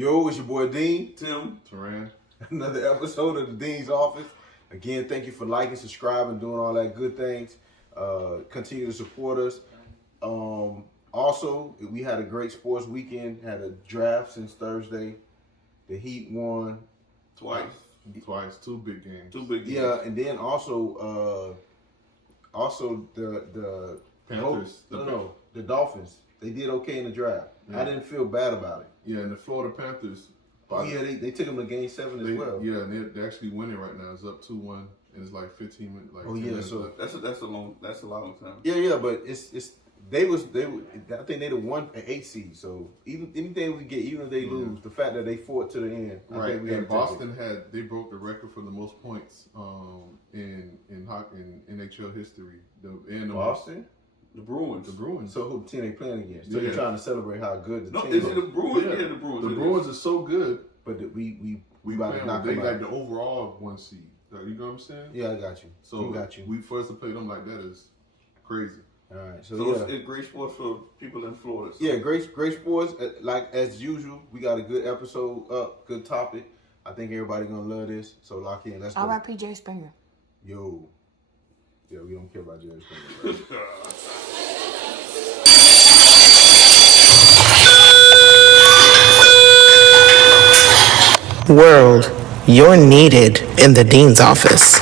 Yo, it's your boy Dean. Tim. Teran. Another episode of the Dean's Office. Again, thank you for liking, subscribing, doing all that good things. Continue to support us. Also, we had a great sports weekend. Had a draft since Thursday. The Heat won Twice. Two big games. Yeah, and then also the Panthers. The Dolphins. They did okay in the draft. Yeah. I didn't feel bad about it. Yeah, and the Florida Panthers. They took them to Game 7 as well. Yeah, and they're actually winning right now. It's up 2-1, and it's like 15 minutes. Like so that's a long time. Yeah, but it's they I think they the 1-8 seed. So even anything we get, even if they lose, the fact that they fought to the end, right? And Boston they broke the record for the most points in NHL history. Boston. The Bruins. So who team they playing against? So you're trying to celebrate how good the team is. It the Bruins? Yeah, the Bruins. The Bruins are so good, but we about to knock them out. They like the overall 1 seed. You know what I'm saying? Yeah, I got you. So we first to play them like that is crazy. All right, so it's great sports for people in Florida. So. Yeah, great sports. Like as usual, we got a good episode up, good topic. I think everybody gonna love this. So lock in. Let's go. R.I.P. Jerry Springer. Yo. Yeah, we don't care about Jerry Springer. World, you're needed in the Dean's Office.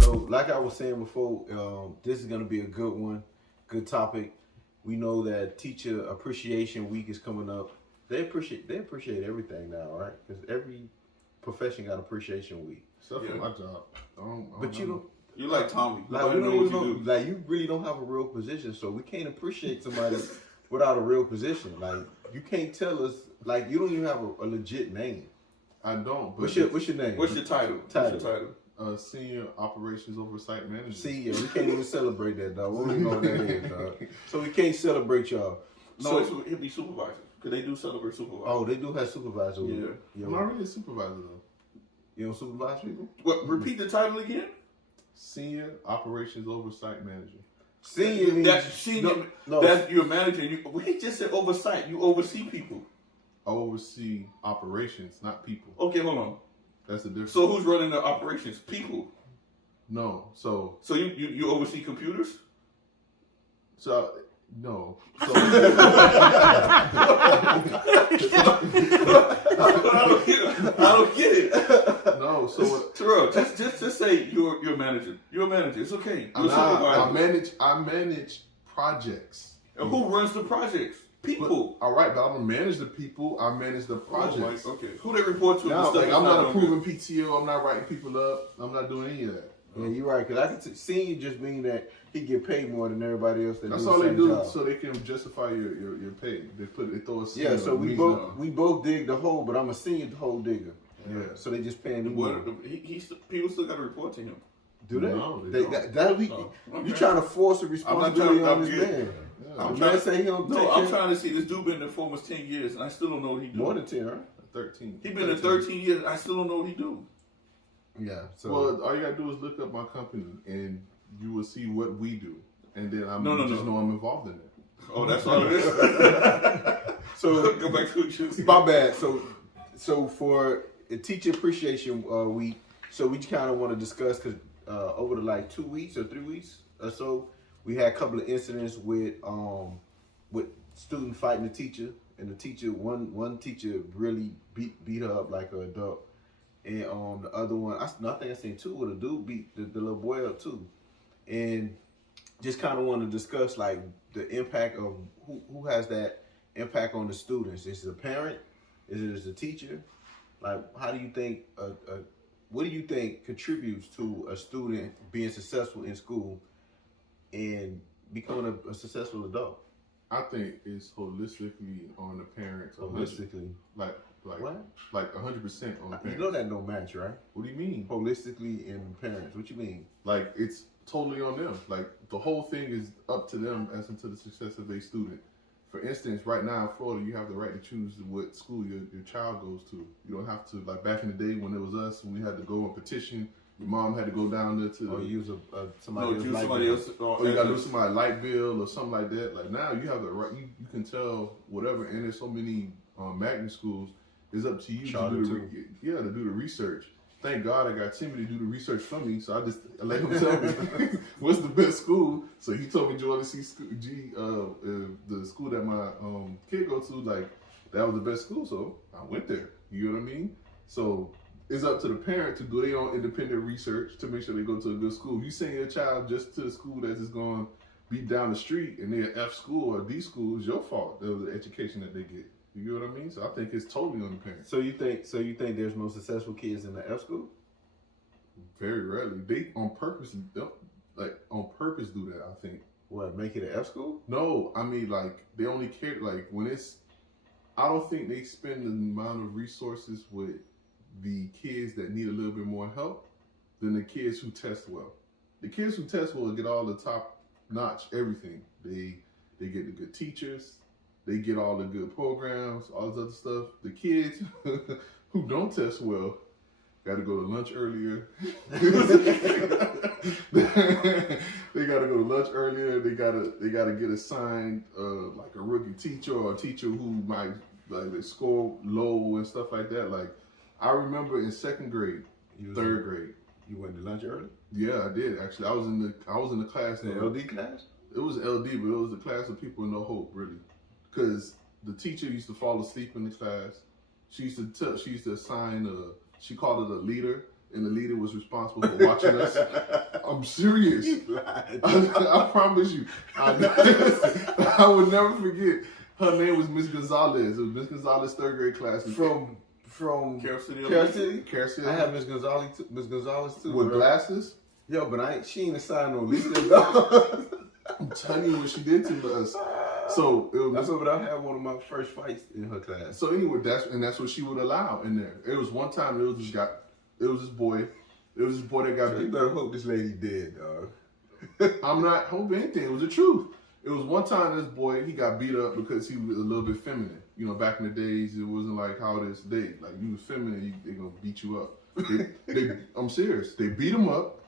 So, like I was saying before, this is going to be a good one, good topic. We know that Teacher Appreciation Week is coming up. They appreciate everything now, right? Because every profession got Appreciation Week. Except for my job. But you know, you're like Tommy. Like we don't even know. Like you really don't have a real position, so we can't appreciate somebody without a real position. Like you can't tell us. Like you don't even have a legit name. I don't. But what's your name? What's your title? Senior Operations Oversight Manager. See, yeah, we can't even celebrate that, dog. We don't even know what that is, dog. So we can't celebrate y'all. No, it'd be supervisor. Because they do celebrate supervisor. Oh, they do have supervisor. Yeah. I'm not really a supervisor, though. You don't supervise people? What? Repeat the title again? Senior Operations Oversight Manager. Senior means... That's your manager. We just said oversight. You oversee people. I oversee operations, not people. Okay, hold on. That's the difference. So who's running the operations? People. No. So you oversee computers? So no. So I don't get it. No. So Terrell, just say you're a manager. You're a manager. It's okay. You're a supervisor. I manage projects. And who runs the projects? People. All right, but I don't manage the people. I manage the projects. Okay. Who they report to? No, I'm not approving PTO. I'm not writing people up. I'm not doing any of that. Yeah, you're right. Because I can see you just mean that he get paid more than everybody else. That's all they do, so they can justify your pay. They throw a yeah. So we both dig the hole, but I'm a senior hole digger. Yeah. So they just paying me more. People still got to report to him. Do they? No, you trying to force a responsibility on this man? I'm trying to see this dude been there for almost 10 years, and I still don't know what he do. More than 10, right? 13. He been there 13 years. I still don't know what he do. Yeah. So all you gotta do is look up my company, and you will see what we do, and then know I'm involved in it. Oh, that's all it is. So go back to what you. My bad. So for a Teacher Appreciation Week, so we kind of want to discuss because over the 2 weeks or 3 weeks or so, we had a couple of incidents with student fighting the teacher, and the teacher one teacher really beat her up like an adult. And the other one, I think I seen two where the dude beat the little boy up too. And just kind of want to discuss like the impact of who has that impact on the students. Is it a parent? Is it as a teacher? Like, how do you think, what do you think contributes to a student being successful in school and becoming a successful adult? I think it's holistically on the parents. Holistically? Like what? Like 100% on the parents. You know that don't match, right? What do you mean? Holistically and parents. What you mean? Like it's totally on them. Like the whole thing is up to them as into the success of their student. for instance, right now in Florida, you have the right to choose what school your child goes to. You don't have to, like back in the day when it was us, we had to go and petition. Your mom had to go down there to use somebody else. or you got to do somebody's light bill or something like that. Like now, you have the right. You can tell whatever. And there's so many magnet schools. It's up to you to do the research. Thank God I got Timmy to do the research for me, so I let him tell me what's the best school. So he told me Jordan C. The school that my kid go to, like that was the best school. So I went there. You know what I mean? So it's up to the parent to do their own independent research to make sure they go to a good school. If you send your child just to the school that's just going to be down the street and they're F school or D school, it's your fault. That was the education that they get. You know what I mean? So I think it's totally on the parents. So you think there's no successful kids in the F school? Very rarely. They on purpose do that, I think. What, make it an F school? No, I mean like they only care like when it's I don't think they spend the amount of resources with the kids that need a little bit more help than the kids who test well. The kids who test well get all the top notch everything. They get the good teachers. They get all the good programs, all this other stuff. The kids who don't test well got to go to lunch earlier. They got to go to lunch earlier. They gotta get assigned like a rookie teacher or a teacher who might like they score low and stuff like that. Like I remember in second grade, third grade. You went to lunch early? Yeah, I did actually. I was in the class. The LD class? It was LD, but it was the class of people with no hope, really. Because the teacher used to fall asleep in the class. She used to assign she called it a leader, and the leader was responsible for watching us. I'm serious. I promise you. I would never forget. Her name was Miss Gonzalez. It was Miss Gonzalez third grade class. From Carol City. Carol City. I have Miss Gonzalez too. With glasses? Yo, but she ain't assigned no leader. I'm telling you what she did to us. So that's what I had one of my first fights in her class. So anyway, that's what she would allow in there. It was one time it was this boy that got. You better hope this lady dead, dog. I'm not hoping anything. It was the truth. It was one time this boy he got beat up because he was a little bit feminine. You know, back in the days, it wasn't like how it is today. Like you was feminine, they gonna beat you up. I'm serious. They beat him up.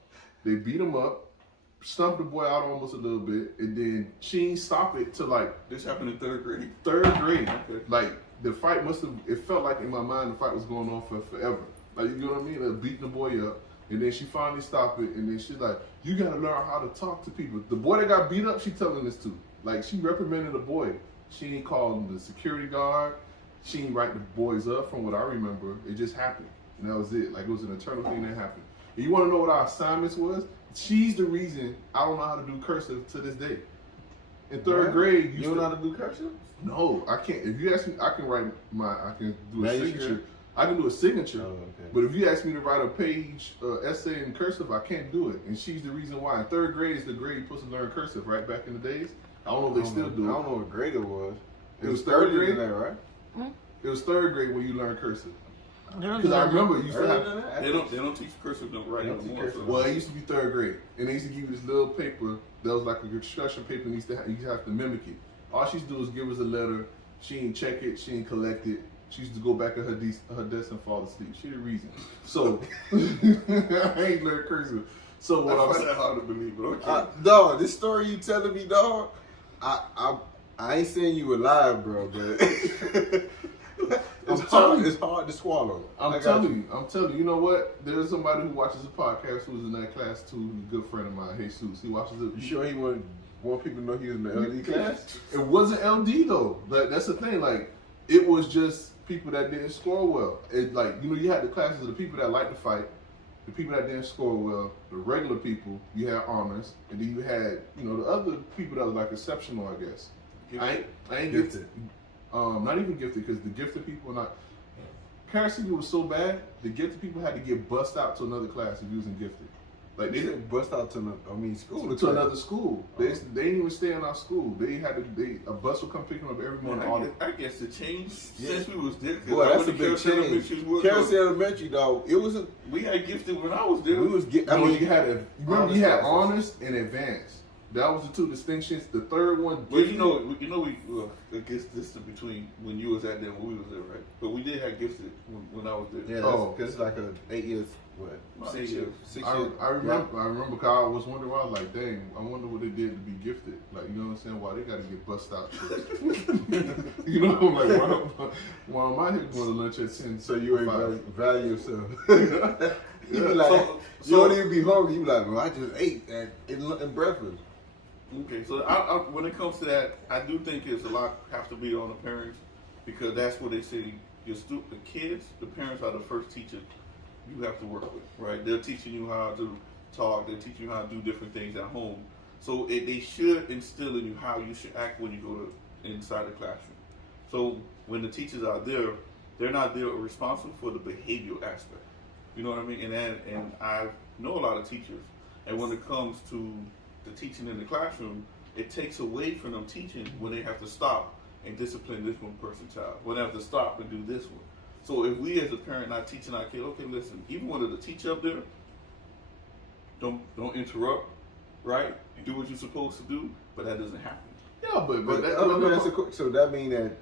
Stumped the boy out almost a little bit, and then she ain't stop it till like this happened in third grade. Okay. Like the fight it felt like in my mind the fight was going on for forever. Like you know what I mean? Like, beating the boy up, and then she finally stopped it, and then she's like, "You gotta learn how to talk to people." The boy that got beat up, she telling this to. Like she reprimanded the boy. She ain't called the security guard. She ain't write the boys up. From what I remember, it just happened, and that was it. Like it was an eternal thing that happened. And you want to know what our assignments was? She's the reason I don't know how to do cursive to this day. In third grade, you don't know how to do cursive? No, I can't. If you ask me, I can do a signature. I can do a signature. Oh, okay. But if you ask me to write a page essay in cursive, I can't do it. And she's the reason why. In third grade is the grade you're supposed to learn cursive, right? Back in the days. I don't know if they still do it. I don't know what grade it was. It was third grade, right? It was third grade when you learned cursive. Because I remember you used to have, they don't teach cursive no right anymore. So. Well, it used to be third grade, and they used to give you this little paper that was like a construction paper, and you have to mimic it. All she used to do was give us a letter. She ain't check it. She ain't collect it. She used to go back at her desk and fall asleep. She the reason. So I ain't learned cursive. So what I find that hard to believe, but okay. Dog, this story you telling me, dog, I ain't saying you were live, bro, but. It's hard to swallow. I'm telling you. You know what? There's somebody who watches the podcast who was in that class too. He's a good friend of mine, Jesus. He watches it. You sure he want people to know he was in the LD class? It wasn't LD though. But that's the thing. Like, it was just people that didn't score well. It like you had the classes of the people that liked to fight, the people that didn't score well, the regular people. You had honors, and then you had the other people that was like exceptional, I guess. I ain't gifted. Not even gifted, because the gifted people are not. Carol City was so bad, the gifted people had to get bussed out to another class if you wasn't gifted. Like they didn't bust out to school to another school. They didn't even stay in our school. A bus would come pick them up every morning. I guess the change since we was there. Boy, that's a big change. Carol City Elementary, dog. We had gifted when I was there. We was you had honors and advanced. That was the two distinctions. The third one, well, we I guess this is between when you was at there and when we was there, right? But we did have gifted when I was there. Yeah, because it's like 8 years. What? 6 years. 6 years. I remember. Cause I was wondering why. I was like, dang, I wonder what they did to be gifted. Like, you know what I'm saying? Why they got to get bust out? You know, I'm like, why am I here going to lunch at 10? So you ain't value yourself. You be like, you don't even be hungry. You be like, well, I just ate in breakfast. Okay, so when it comes to that, I do think it's a lot have to be on the parents, because that's what they say. The kids, the parents are the first teachers you have to work with, right? They're teaching you how to talk. They're teaching you how to do different things at home. So they should instill in you how you should act when you go to inside the classroom. So when the teachers are there, they're not there responsible for the behavioral aspect. You know what I mean? And I know a lot of teachers, and when it comes to the teaching in the classroom, it takes away from them teaching when they have to stop and discipline this one person's child. When they have to stop and do this one. So if we as a parent not teaching our kid, okay, listen, even when there's a teacher up there, don't interrupt, right? Do what you're supposed to do, but that doesn't happen. Yeah, so that means that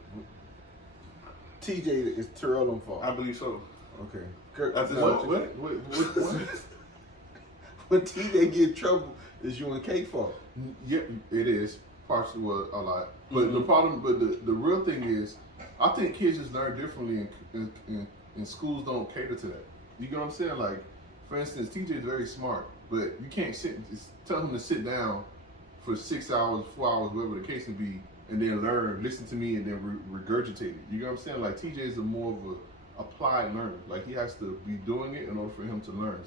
TJ is Terrell's fault. I believe so. Okay. What? When TJ get in trouble, it's you and Kate fault. Yeah, it is partially a lot, but the problem, the real thing is, I think kids just learn differently, and schools don't cater to that. You get what I'm saying? Like, for instance, TJ is very smart, but you can't tell him to sit down for 6 hours, 4 hours, whatever the case may be, and then learn, listen to me, and then regurgitate it. You get what I'm saying? Like, TJ is more of a applied learner. Like, he has to be doing it in order for him to learn.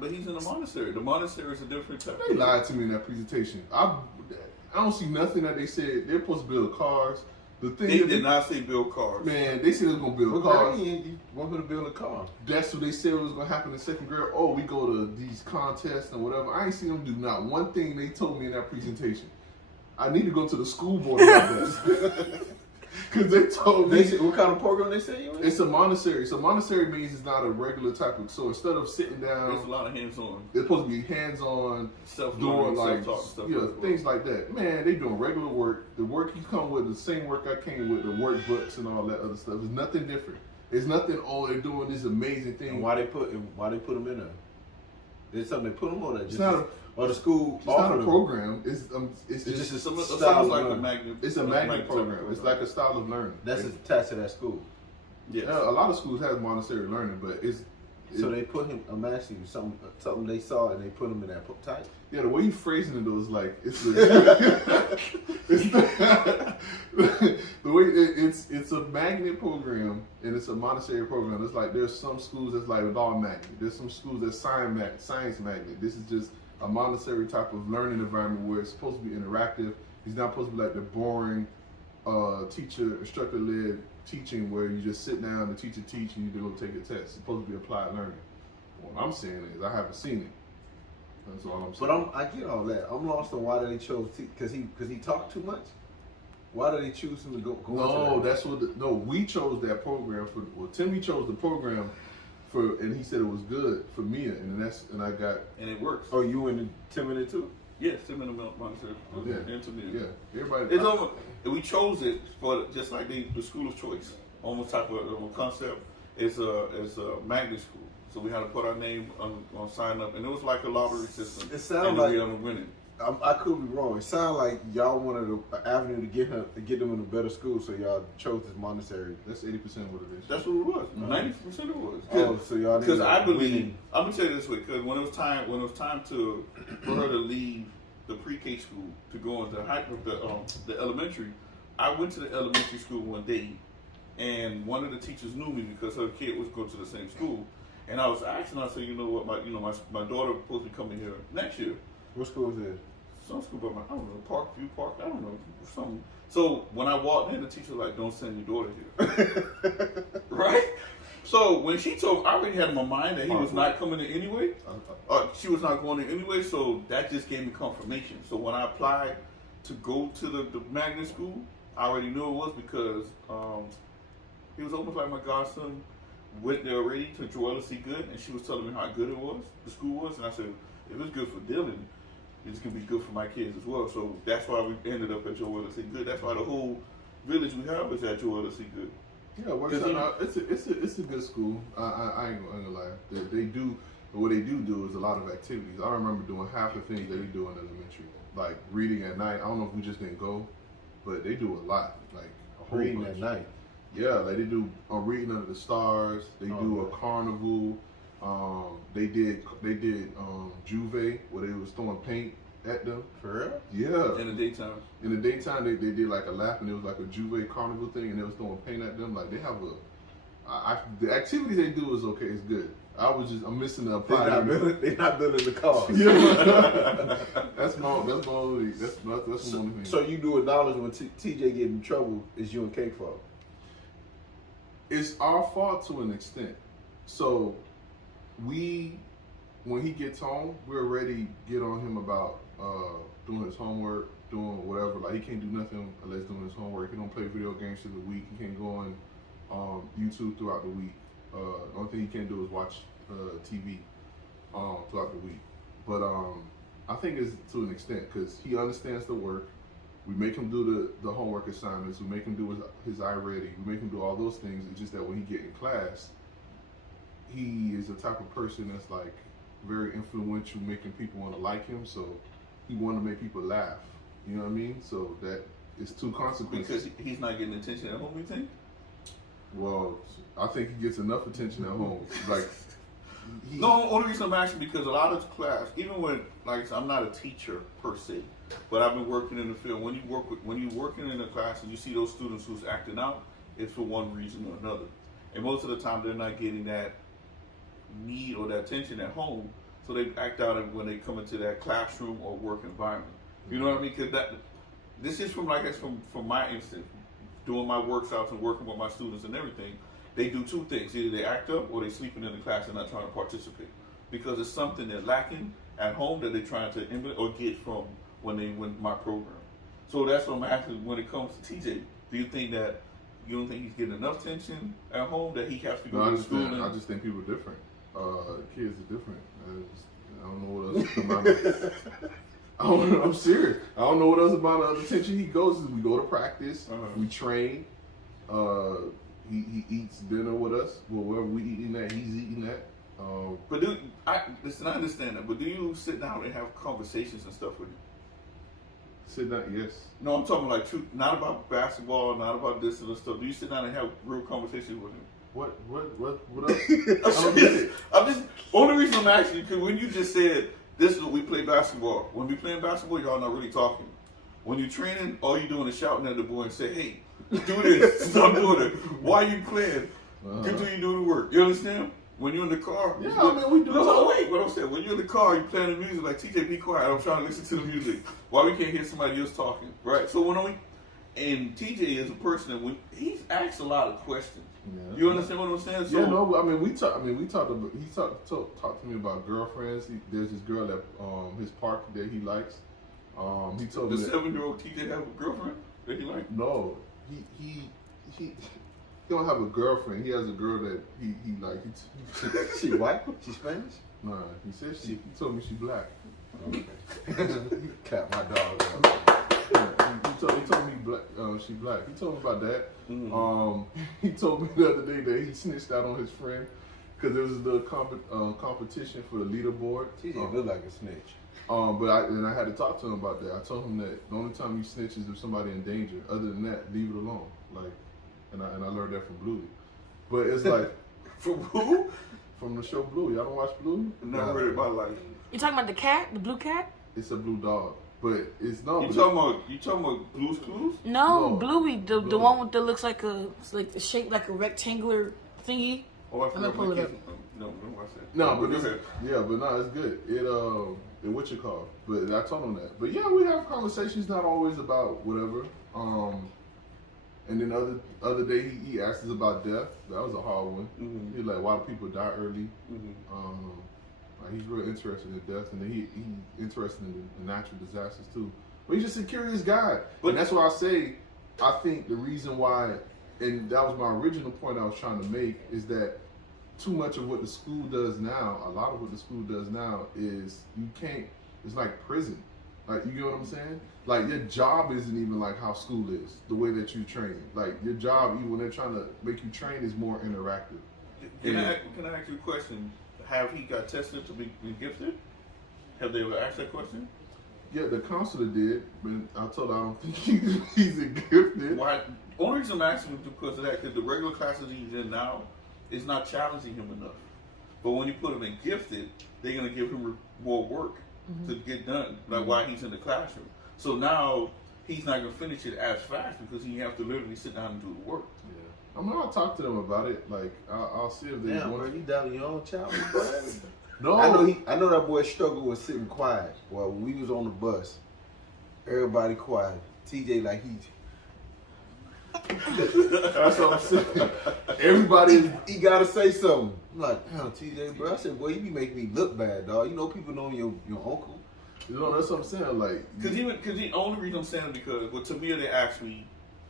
But he's in a monastery. The monastery is a different type. They lied to me in that presentation. I don't see nothing that they said. They're supposed to build cars. They did not say build cars. Man, they said they was going to build cars. You want me to build a car? That's what they said was going to happen in second grade. Oh, we go to these contests and whatever. I ain't seen them do not one thing they told me in that presentation. I need to go to the school board about that. Because they told me. What kind of program they say you in? It's a monastery. So monastery means it's not a regular type of. So instead of sitting down, there's a lot of hands-on. It's supposed to be hands-on, self-doing, like self-talk stuff. Things like that. Man, they doing regular work. The work you come with, the same work I came with, the workbooks and all that other stuff. There's nothing different. It's nothing. Oh, they're doing this amazing thing. And why they put them in there? There's something they put them on that. It's not or the school. It's not a program. It's just a style like a magnet. It's a magnet program. It's like a style of learning. That's attached to that school. Yes. A lot of schools have monastery learning, but so they put him. I'm asking you something they saw and they put him in that type. Yeah, the way you phrasing it though is like it's a magnet program and it's a monastery program. It's like there's some schools that's like law magnet. There's some schools that's science magnet. This is just a monastery type of learning environment where it's supposed to be interactive. It's not supposed to be like the boring instructor-led teaching where you just sit down, the teacher teach, and you go take a test. It's supposed to be applied learning. What I'm saying is I haven't seen it. That's all I'm saying. But I get all that. I'm lost on why they chose because he talked too much. Why did they choose him to go? No, that's what. We chose that program for. Well, Timmy chose the program for, and he said it was good for Mia, and I got. And it works. Oh, you and Tim in it too? Yes, Tim in the monastery. Yeah, and Timmy. Yeah, everybody. It's almost, we chose it for just like the school of choice, almost type of concept. It's a magnet school. So we had to put our name on sign up, and it was like a lottery system. It sounds like we ended up winning. I could be wrong. It sounds like y'all wanted an avenue to get them in a better school, so y'all chose this monastery. That's 80% what it is. That's what it was. 90% it was. Oh, so y'all because I believe I'm gonna tell you this way. Because when it was time for her to leave the pre-K school to go into the elementary, I went to the elementary school one day, and one of the teachers knew me because her kid was going to the same school. And I was asking, I said, you know what, my daughter was supposed to be coming here next year. What school is this? Some school, but I don't know, Parkview Park, I don't know, something. So when I walked in, the teacher was like, don't send your daughter here. Right? So when she told, I already had in my mind that he was not coming in anyway. She was not going in anyway, so that just gave me confirmation. So when I applied to go to the magnet school, I already knew it was because he was almost like my godson. Went there already to Joella see good, and she was telling me how good it was, the school was, and I said, if it's good for Dylan, it's gonna be good for my kids as well. So that's why we ended up at Joel to See Good. That's why the whole village we have is at Joel to See Good. Yeah, it works out. It's a good school. I ain't gonna lie. They do what they do is a lot of activities. I remember doing half the things that we do in elementary, like reading at night. I don't know if we just didn't go, but they do a lot, like a whole Reading bunch. at night. Yeah, like they do reading under the stars. They do a carnival. They did Juve where they was throwing paint at them. For real? Yeah. In the daytime. In the daytime, they did like a lap, and it was like a Juve carnival thing, and they was throwing paint at them. Like they have the activities they do is okay. It's good. I'm missing the apply. They're not building the car. Yeah. that's my only thing. So you do acknowledge when TJ get in trouble, it's you and Cake fault. It's our fault to an extent. So when he gets home, we already get on him about doing his homework, doing whatever. Like he can't do nothing unless doing his homework. He don't play video games through the week. He can't go on YouTube throughout the week. The only thing he can't do is watch TV throughout the week. But I think it's to an extent because he understands the work. We make him do the homework assignments. We make him do his iReady. We make him do all those things. It's just that when he get in class, he is the type of person that's like very influential, making people want to like him. So he want to make people laugh. You know what I mean? So that is two consequences. Because he's not getting attention at home, you think? Well, I think he gets enough attention at home. Like, no, only reason I'm asking because a lot of class, even when, like I said, I'm not a teacher per se, but I've been working in the field. When you're working in a class and you see those students who's acting out, it's for one reason or another. And most of the time, they're not getting that need or that attention at home, so they act out when they come into that classroom or work environment. You know what I mean? Because this is from my instance, doing my workshops and working with my students and everything. They do two things: either they act up or they sleeping in the class and not trying to participate because it's something they're lacking at home that they're trying to implement or get from when they win my program. So that's what I'm asking. When it comes to TJ, do you think that you don't think he's getting enough attention at home that he has to go to school? I just think people are different. Kids are different. I don't know what else about it. I'm serious. I don't know what else about the attention he goes. We go to practice. We train. He eats dinner with us. Well, wherever we eating that, he's eating that. But I understand that. But do you sit down and have conversations and stuff with him? Sit down, yes. No, I'm talking like not about basketball, not about this and stuff. Do you sit down and have real conversations with him? What else? I'm just only reason I'm asking you because when you just said this is what we play basketball. When we playing basketball, y'all not really talking. When you training, all you doing is shouting at the boy and say, "Hey, do this, stop doing it. Why you playing? Get till you do the work." You understand? When you're in the car, yeah, I mean we do. No, wait, what I'm saying. When you're in the car, you playing the music like TJ, be quiet. I'm trying to listen to the music. Why we can't hear somebody else talking, right? So and TJ is a person that when he asks a lot of questions. Yeah. You understand what I'm saying? So, yeah, no. I mean, we talked. He talked to me about girlfriends. There's this girl at his park that he likes. He told me the 7-year-old TJ have a girlfriend that he likes. No, he don't have a girlfriend. He has a girl that he like. She white? She Spanish? Nah, he said he told me she black. Okay. Clap my dog up. He told me she black. He told me about that. Mm-hmm. He told me the other day that he snitched out on his friend because there was the competition for the leaderboard. TJ look like a snitch. But I had to talk to him about that. I told him that the only time you snitch is if somebody in danger. Other than that, leave it alone. Like, and I learned that from Bluey. But it's like from who? From the show Bluey. Y'all don't watch Bluey? Never heard it in my life. You talking about the cat, the blue cat? It's a blue dog, but it's not. You talking about Blue's Clues? No, Bluey, the one with that looks like shaped like a rectangular thingy. Oh, I'm gonna pull it up. No, don't watch that. No, but it's good. It what you call? But I told him that. But yeah, we have conversations, not always about whatever. And then other day he asked us about death. That was a hard one. Mm-hmm. He was like, why do people die early? Mm-hmm. He's real interested in death, and then he's interested in natural disasters too. But he's just a curious guy. And that's why I say, I think the reason why, and that was my original point I was trying to make, is that too much of what the school does now, a lot of what the school does now is it's like prison. Like, you get what I'm saying? Like, your job isn't even like how school is, the way that you train. Like, your job, even when they're trying to make you train, is more interactive. Can I ask you a question? Have he got tested to be gifted? Have they ever asked that question? Yeah, the counselor did, but I told her I don't think he's gifted. Why? Only reason I'm asking is because of that, because the regular classes he's in now is not challenging him enough. But when you put him in gifted, they're going to give him more work to get done, like while he's in the classroom. So now he's not going to finish it as fast because he have to literally sit down and do the work. Yeah. I mean, I'll talk to them about it. Like, I'll see if they Damn, want bro, you down your own child? No. I know that boy struggled with sitting quiet. Well, when we was on the bus, everybody quiet. TJ like That's what I'm saying. Everybody, he gotta say something. I'm like, damn, TJ, bro. I said, boy, you be making me look bad, dog. You know, people know your uncle. you know, that's what I'm saying. Like, Because the only reason I'm saying it because, well, Tamia, they asked me,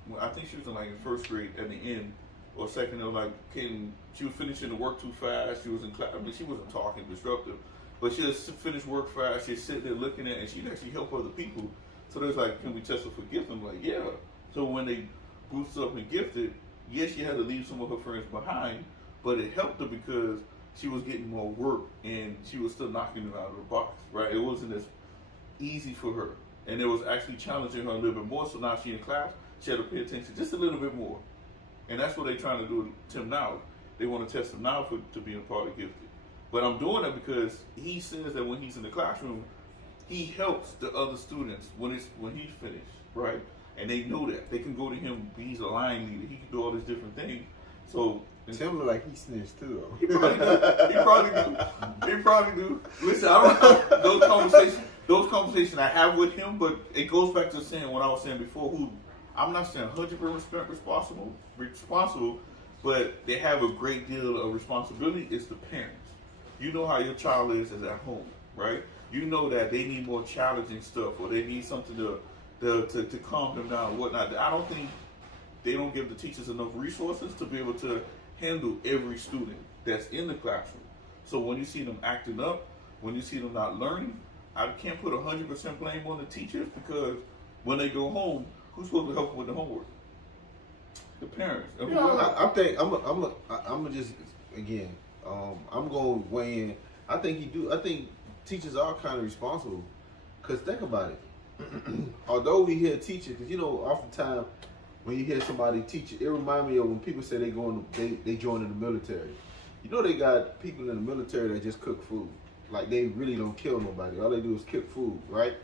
well, I think she was in like in first grade at the end or second, they were like, she was finishing the work too fast. She was in class. I mean, she wasn't talking disruptive, but she just finished work fast. She's sitting there looking at it, and she'd actually help other people. So they was like, can we test her for gift? I'm like, yeah. So when they boosted up and gifted, yes, she had to leave some of her friends behind, but it helped her because she was getting more work and she was still knocking it out of the box, right? It wasn't as easy for her, and it was actually challenging her a little bit more. So now she in class, she had to pay attention just a little bit more, and that's what they're trying to do to Tim now. They want to test him now to be a part of gifted. But I'm doing that because he says that when he's in the classroom, he helps the other students when he's finished, right? And they know that they can go to him. He's a line leader. He can do all these different things. So Tim look like he snitched too, though. he probably do. Listen, I don't those conversations I have with him, but it goes back to saying what I was saying before. Who I'm not saying 100% responsible, but they have a great deal of responsibility. It's the parents. You know how your child is at home, right? You know that they need more challenging stuff, or they need something to calm them down and whatnot. I don't think they don't give the teachers enough resources to be able to handle every student that's in the classroom. So when you see them acting up, when you see them not learning, I can't put 100% blame on the teachers, because when they go home, who's supposed to help them with the homework? The parents. I think I'm just again. I'm going to weigh in. I think teachers are kind of responsible. Cause think about it. Although we hear teachers, because oftentimes when you hear somebody teach, it reminds me of when people say they join in the military. You know, they got people in the military that just cook food. Like, they really don't kill nobody. All they do is cook food, right?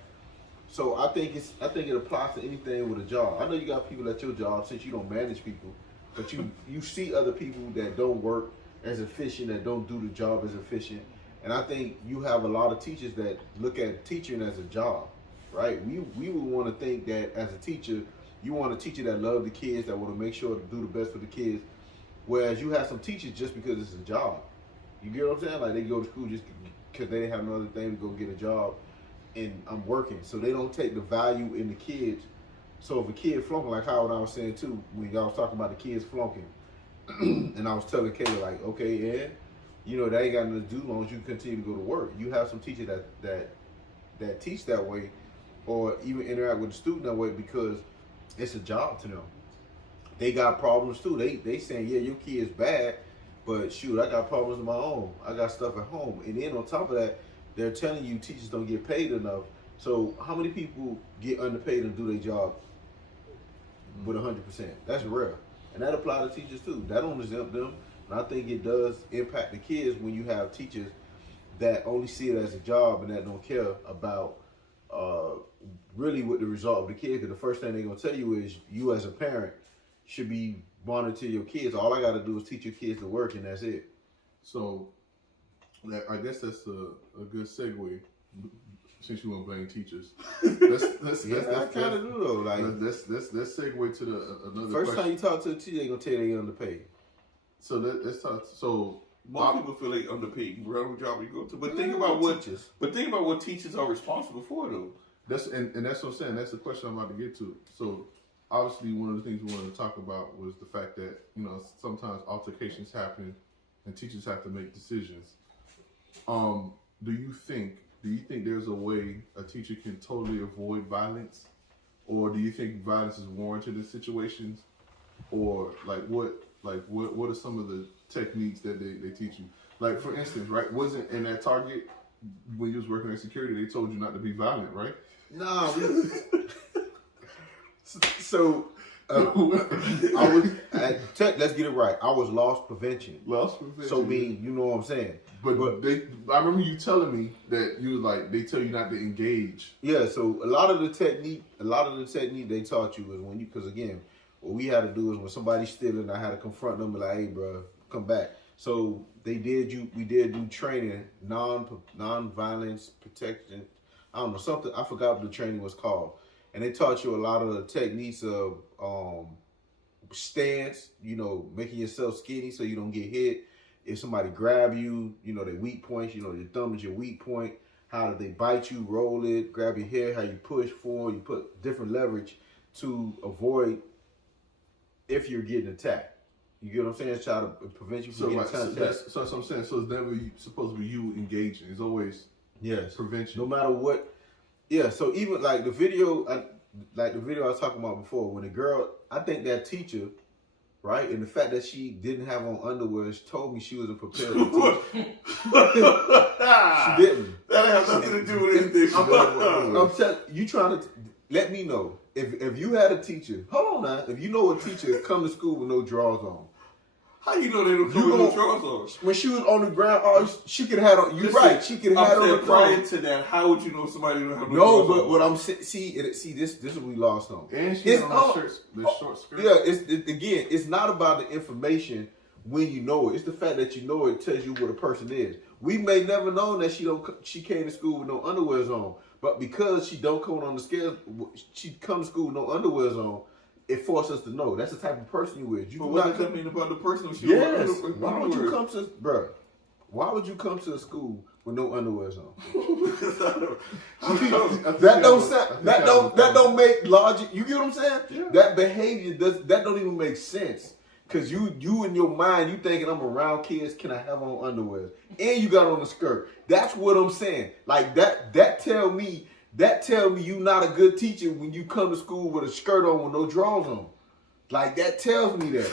So I think it applies to anything with a job. I know you got people at your job, since you don't manage people, but you see other people that don't work as efficient, that don't do the job as efficient. And I think you have a lot of teachers that look at teaching as a job, right? We would want to think that as a teacher, you want a teacher that loves the kids, that want to make sure to do the best for the kids. Whereas you have some teachers just because it's a job. You get what I'm saying? Like, they go to school just because they didn't have no other thing to go get a job, and I'm working. So they don't take the value in the kids. So if a kid flunking, like Howard, I was saying too, when y'all was talking about the kids flunking, and I was telling Kayla, like, okay, yeah, that ain't got nothing to do as long as you continue to go to work. You have some teachers that teach that way, or even interact with the student that way, because it's a job to them. They got problems too. They saying, yeah, your kid's bad, but shoot, I got problems of my own. I got stuff at home. And then on top of that, they're telling you teachers don't get paid enough. So how many people get underpaid and do their job with 100%? That's rare. And that applies to teachers too. That don't exempt them. And I think it does impact the kids when you have teachers that only see it as a job and that don't care about really what the result of the kid. Because the first thing they're going to tell you is, you as a parent should be monitoring your kids. All I got to do is teach your kids to work, and that's it. So I guess that's a good segue, since you want to blame teachers. Let's kind of do though. Like, let's segue to another first question. time you talk to a teacher, they gonna tell you they underpaid. So let's talk. So most people feel they underpaid whatever job you go to. But think about what teachers are responsible for, though. That's what I'm saying. That's the question I'm about to get to. So obviously, one of the things we wanted to talk about was the fact that sometimes altercations happen and teachers have to make decisions. Do you think do you think there's a way a teacher can totally avoid violence? Or do you think violence is warranted in situations? Or what are some of the techniques that they teach you? Like, for instance, right, wasn't in that Target, when you was working at security, they told you not to be violent, right? Nah, so let's get it right. I was loss prevention. Loss prevention. So you know what I'm saying. But I remember you telling me that you was like, they tell you not to engage. Yeah. So a lot of the technique they taught you is because again, what we had to do is when somebody's stealing, I had to confront them and like, hey, bro, come back. So we did do training, non-violence protection. I don't know, something, I forgot what the training was called. And they taught you a lot of the techniques of stance, making yourself skinny so you don't get hit. If somebody grab you, their weak points, your thumb is your weak point. How do they bite you, roll it, grab your hair, how you push forward, you put different leverage to avoid if you're getting attacked. You get what I'm saying? It's trying to prevent you from getting attacked. So that's what I'm saying. So it's never supposed to be you engaging. It's always prevention. No matter what. Yeah, so even like the video I was talking about before, when the girl, I think that teacher, right, and the fact that she didn't have on underwear told me she wasn't prepared to teach. She didn't. That has nothing to do with anything. I'm telling you, trying to let me know if you had a teacher. Hold on now. If you know a teacher come to school with no drawers on. How you know they don't come with no drawers on? When she was on the ground, she could have had on. You're right. She could have had on the prior to that. How would you know somebody don't have no drawers on? No, but what I'm see this is what we lost on. And she had on the short skirt. Yeah, it's not about the information when you know it. It's the fact that you know it tells you what a person is. We may never know that she came to school with no underwears on, but because she don't come on the scales, she come to school with no underwears on. It forced us to know that's the type of person you is. But what does that mean about the person? Yes. Why would you come to, bro? Why would you come to a school with no underwears on? That don't make logic. You get what I'm saying? Yeah. That behavior don't even make sense. Cause you in your mind, you thinking I'm around kids, can I have on underwear? And you got on a skirt. That's what I'm saying. Like that tell me you not a good teacher when you come to school with a skirt on with no drawers on. Like that tells me that.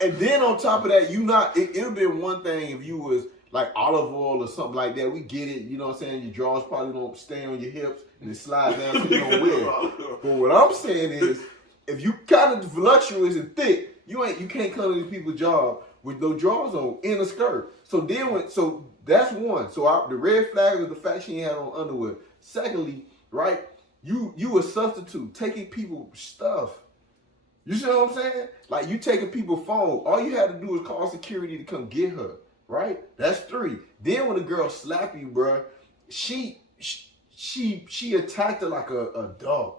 And then on top of that, it would been one thing if you was like olive oil or something like that. We get it, you know what I'm saying? Your drawers probably don't stay on your hips and they slide down so you don't wear it. But what I'm saying is, if you kind of voluptuous and thick, you can't come to these people's job with no drawers on in a skirt. So that's one. So the red flag is the fact she ain't had on underwear. Secondly, right, you a substitute, taking people's stuff. You see what I'm saying? Like you taking people's phone. All you had to do is call security to come get her, right? That's 3. Then when the girl slap you, bruh, she attacked her like a dog.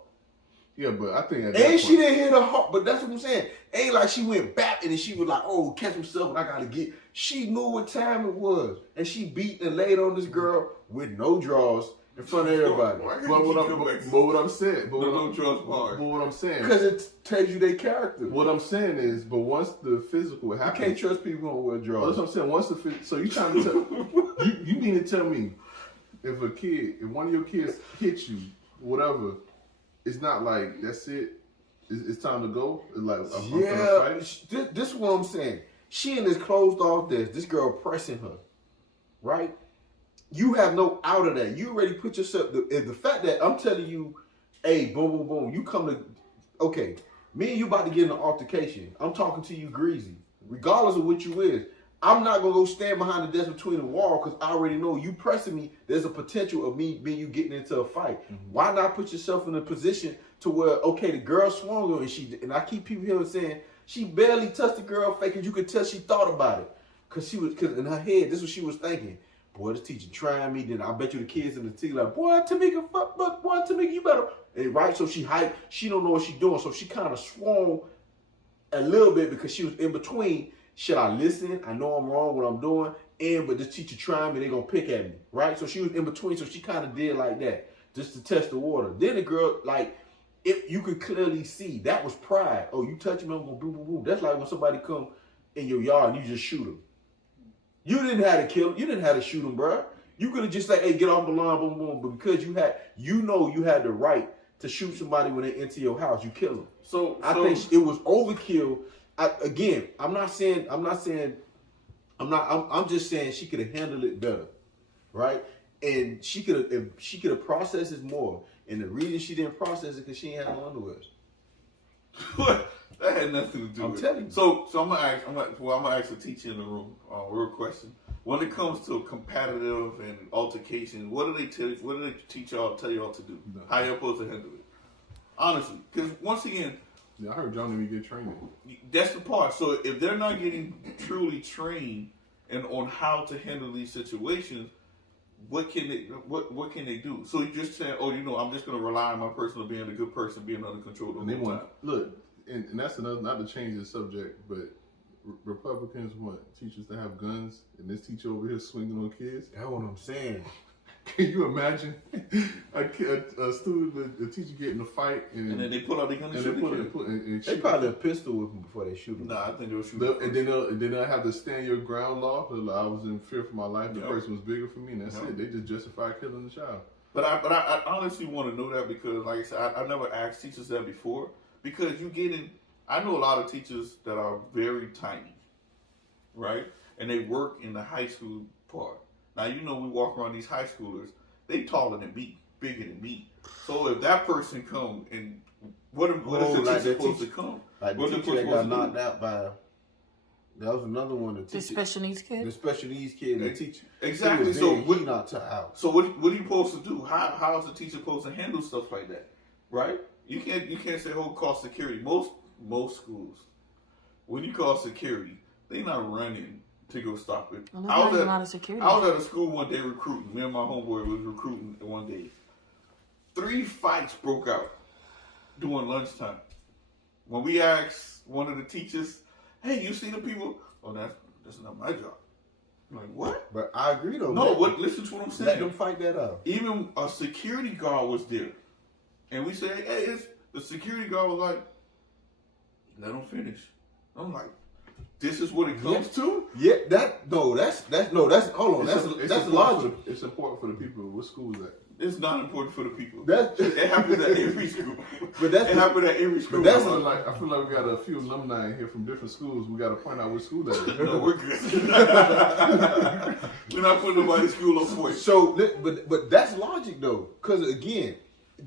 Yeah, but I think she didn't hit her heart. But that's what I'm saying. Ain't like she went back and then she was like, oh, catch himself and I gotta get. She knew what time it was, and she beat and laid on this girl with no drawers in front of everybody. But what I'm saying, because it tells you their character. What I'm saying is, but once the physical happens, you can't trust people who don't wear drawers. That's what I'm saying. So you trying to tell you mean to tell me if one of your kids hits you, whatever, it's not like that's it. It's time to go. It's like I'm gonna fight. This is what I'm saying. She in this closed off desk. This girl pressing her, right? You have no out of that. You already put yourself. The fact that I'm telling you, hey, boom, boom, boom. You come to, okay. Me and you about to get in an altercation. I'm talking to you greasy, regardless of what you is. I'm not gonna go stand behind the desk between the wall because I already know you pressing me. There's a potential of me you getting into a fight. Mm-hmm. Why not put yourself in a position to where, okay, the girl swung her and I keep people here saying she barely touched the girl face, and you could tell she thought about it because in her head this is what she was thinking. Boy, this teacher trying me. Then I bet you the kids in the team like, boy, Tamika, you better. And right, so she hyped. She don't know what she's doing, so she kind of swung a little bit because she was in between. Should I listen? I know I'm wrong what I'm doing, but this teacher trying me, they gonna pick at me, right? So she was in between, so she kind of did like that just to test the water. Then the girl, like, you could clearly see that was pride. Oh, you touch me, I'm gonna boom, boom, boom. That's like when somebody come in your yard and you just shoot them. You didn't have to kill him. You didn't have to shoot him, bro. You could have just said, "Hey, get off the line, boom, boom." But because you had the right to shoot somebody when they enter your house, you kill them. So I think it was overkill. I'm just saying she could have handled it better, right? And she could have processed it more. And the reason she didn't process it because she ain't had no underwear. What? That had nothing to do with it. I'm telling you. So I'm gonna ask the teacher in the room a real question. When it comes to competitive and altercation, what do they teach y'all, tell y'all to do? No. How y'all supposed to handle it? Honestly, because once again, I heard John didn't get training. That's the part. So if they're not getting truly trained and on how to handle these situations, what can they do? So you just say, I'm just going to rely on my person being a good person, being under control the whole time. Look, and that's another, not to change the subject, but Republicans want teachers to have guns, and this teacher over here swinging on kids. That's what I'm saying. Can you imagine a student, a teacher getting in a fight, and then they pull out their gun and shoot the kid? They probably a pistol with them before they shoot them. Nah, I think they'll shoot them. And then they'll have to stand your ground law. I was in fear for my life. The person was bigger for me, and that's it. They just justify killing the child. But I honestly want to know that because, like I said, I never asked teachers that before. Because I know a lot of teachers that are very tiny, right? And they work in the high school part. Now, we walk around these high schoolers, they taller than me, bigger than me. So if that person come and what is the teacher supposed to come? Like the teacher that got knocked out by, that was another one. The special needs kid? The special needs kid, the teacher. Exactly. So what knocked her out? So what are you supposed to do? How is the teacher supposed to handle stuff like that? Right? You can't say, call security. Most schools, when you call security, they not running to go stop it. Well, I was at a school one day recruiting. Me and my homeboy was recruiting one day. 3 fights broke out during lunchtime. When we asked one of the teachers, "Hey, you see the people?" "Oh, that's not my job." I'm like, what? But I agree though. No, listen to what I'm saying. Let them fight that out. Even a security guard was there, and we said, "Hey, the security guard was like, let them finish." I'm like, this is what it comes to? Yeah, hold on. That's logic. It's important for the people. What school is that? It's not important for the people. It happens at every school. It happens at every school. But I feel like we got a few alumni here from different schools. We got to point out which school that is. No, we're good. We're not putting nobody's school on point. So, but that's logic though, because again,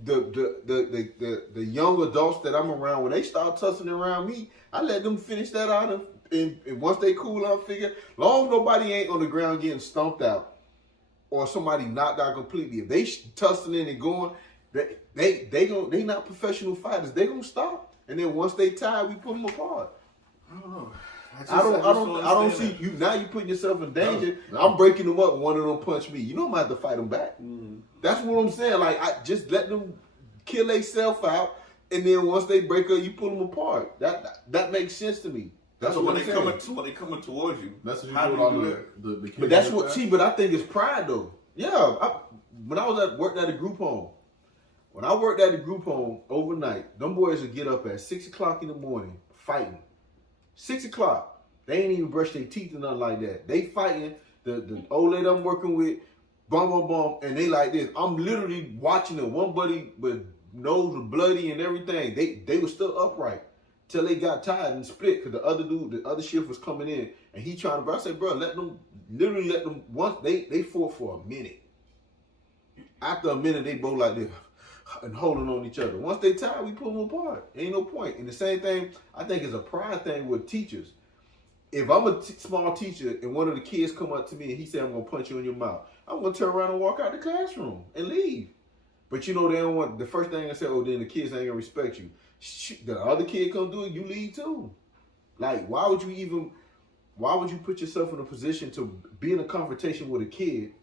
the young adults that I'm around, when they start tussling around me, I let them finish that out, and once they cool out, figure, long as nobody ain't on the ground getting stomped out or somebody knocked out completely, if they tussling and going, they not professional fighters. They gonna stop, and then once they tired, we put them apart. I don't know. I don't see you now. You putting yourself in danger. No. I'm breaking them up. One of them punch me. You know I'm gonna have to fight them back. That's what I'm saying. Like I just let them kill themselves out, and then once they break up, you pull them apart. That makes sense to me. That's so what when they coming towards you. That's what how you do you do that? The kids. But that's what. See, but I think it's pride though. Yeah. When I was worked at a group home, when I worked at a group home overnight, them boys would get up at 6 o'clock in the morning fighting. 6 o'clock. They ain't even brush their teeth or nothing like that. They fighting. The old lady I'm working with, bum, and they like this. I'm literally watching them. One buddy with nose was bloody and everything. They were still upright till they got tired and split because the other shift was coming in and he trying to. I said, bro, let them. Once they fought for a minute. After a minute, they both like this and holding on each other. Once they tired, we pull them apart. Ain't no point. And the same thing, I think, is a pride thing with teachers. If I'm a small teacher and one of the kids come up to me and he said, "I'm gonna punch you in your mouth," I'm gonna turn around and walk out the classroom and leave. But they don't want, the first thing I say, then the kids ain't gonna respect you. The other kid come do it, you leave too. Like, why would you put yourself in a position to be in a confrontation with a kid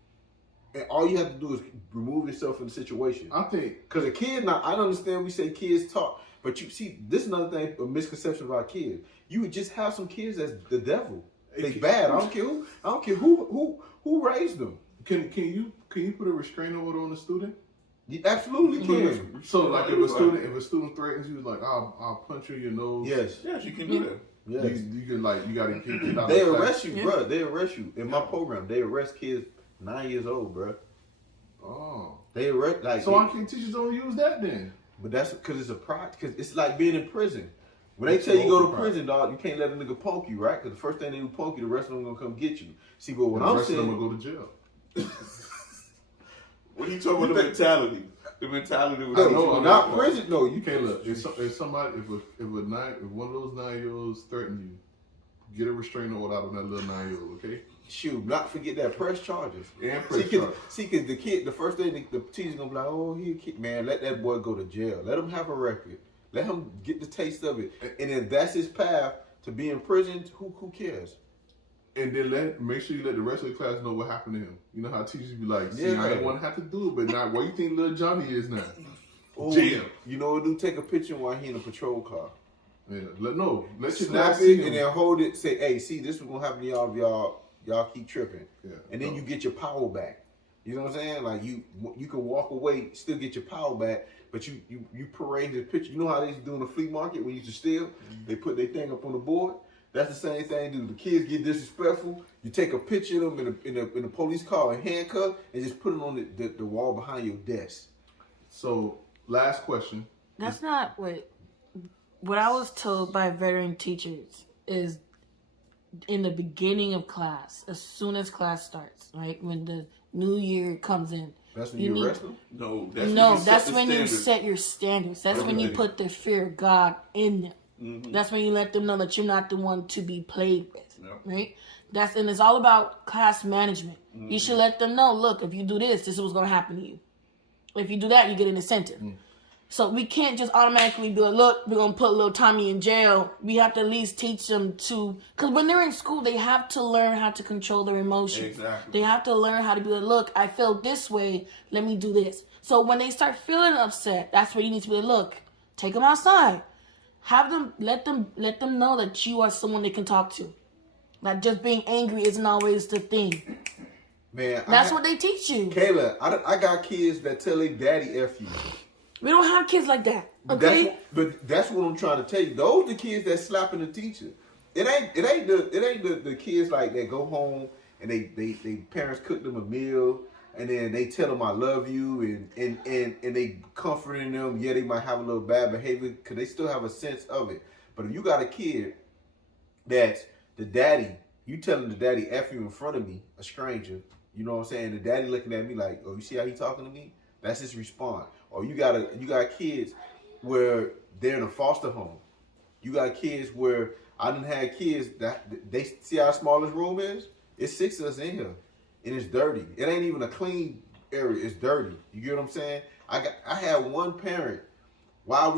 and all you have to do is remove yourself from the situation? I think, because a kid, now I understand we say kids talk, but you see, this is another thing, a misconception about kids. You would just have some kids that's the devil. They bad. I don't care who raised them. Can you put a restraining order on a student? You absolutely can. So like if a student threatens you, like I'll punch you in your nose. Yes, you can do that. Yes. You can you gotta get out. They arrest you, bro. They arrest you. In my program, they arrest kids 9 years old, bro. Oh. They like. So why can't teachers don't use that then? But that's because it's a project. Because it's like being in prison. When they tell you go to prison, dog, you can't let a nigga poke you, right? Because the first thing they do poke you, the rest of them gonna come get you. See, but what I'm saying, the rest of them gonna go to jail. What are you talking about? The mentality. The mentality was no, not prison. No, you Can't look. If somebody, if one of those 9-year-olds threaten you, get a restraining order out of that little 9-year-old, okay? Shoot, not forget that press charges. And press charges. See, cause the kid, the first thing the teacher's gonna be like, oh, he a kid, man, let that boy go to jail. Let him have a record. Let him get the taste of it. And if that's his path to be in prison, who cares? And then make sure you let the rest of the class know what happened to him. You know how teachers be like, see, I didn't want to have to do it, but now where you think little Johnny is now? Oh, Jail. You know what? Do take a picture while he in a patrol car. Yeah, let your Snap class see it him. and then hold it. Say, hey, see, this is gonna happen to y'all if y'all keep tripping. Yeah. And then you get your power back. You know what I'm saying? Like you can walk away, still get your power back, but you parade the picture. You know how they used to do in the flea market when you used to steal? They put their thing up on the board. That's the same thing, dude. The kids get disrespectful. You take a picture of them in a police car and handcuff and just put it on the wall behind your desk. So, last question. That's not what I was told by veteran teachers is in the beginning of class, as soon as class starts, right? When the new year comes in. That's when you arrest them? No, that's when you set your standards. That's when you put the fear of God in them. Mm-hmm. That's when you let them know that you're not the one to be played with, right? And it's all about class management. Mm-hmm. You should let them know, look, if you do this is what's going to happen to you. If you do that, you get an incentive. Mm. So we can't just automatically be like, look, we're going to put little Tommy in jail. We have to at least teach them because when they're in school, they have to learn how to control their emotions. Exactly. They have to learn how to be like, look, I feel this way. Let me do this. So when they start feeling upset, that's where you need to be like, look, take them outside. Have them, let them know that you are someone they can talk to. Like just being angry isn't always the thing. Man, that's what they teach you. Kayla, I got kids that tell their daddy F you. We don't have kids like that. Okay, but that's what I'm trying to tell you. Those are the kids that slapping the teacher. It ain't the kids like that go home and they parents cook them a meal and then they tell them I love you and they comforting them. Yeah, they might have a little bad behavior because they still have a sense of it. But if you got a kid that's the daddy, you telling the daddy F you in front of me, a stranger, you know what I'm saying? The daddy looking at me like, oh, you see how he talking to me? That's his response. Or you got kids where they're in a foster home. You got kids where I done had kids that they see how small this room is. It's 6 of us in here, and it's dirty. It ain't even a clean area. It's dirty. You get what I'm saying? I had one parent while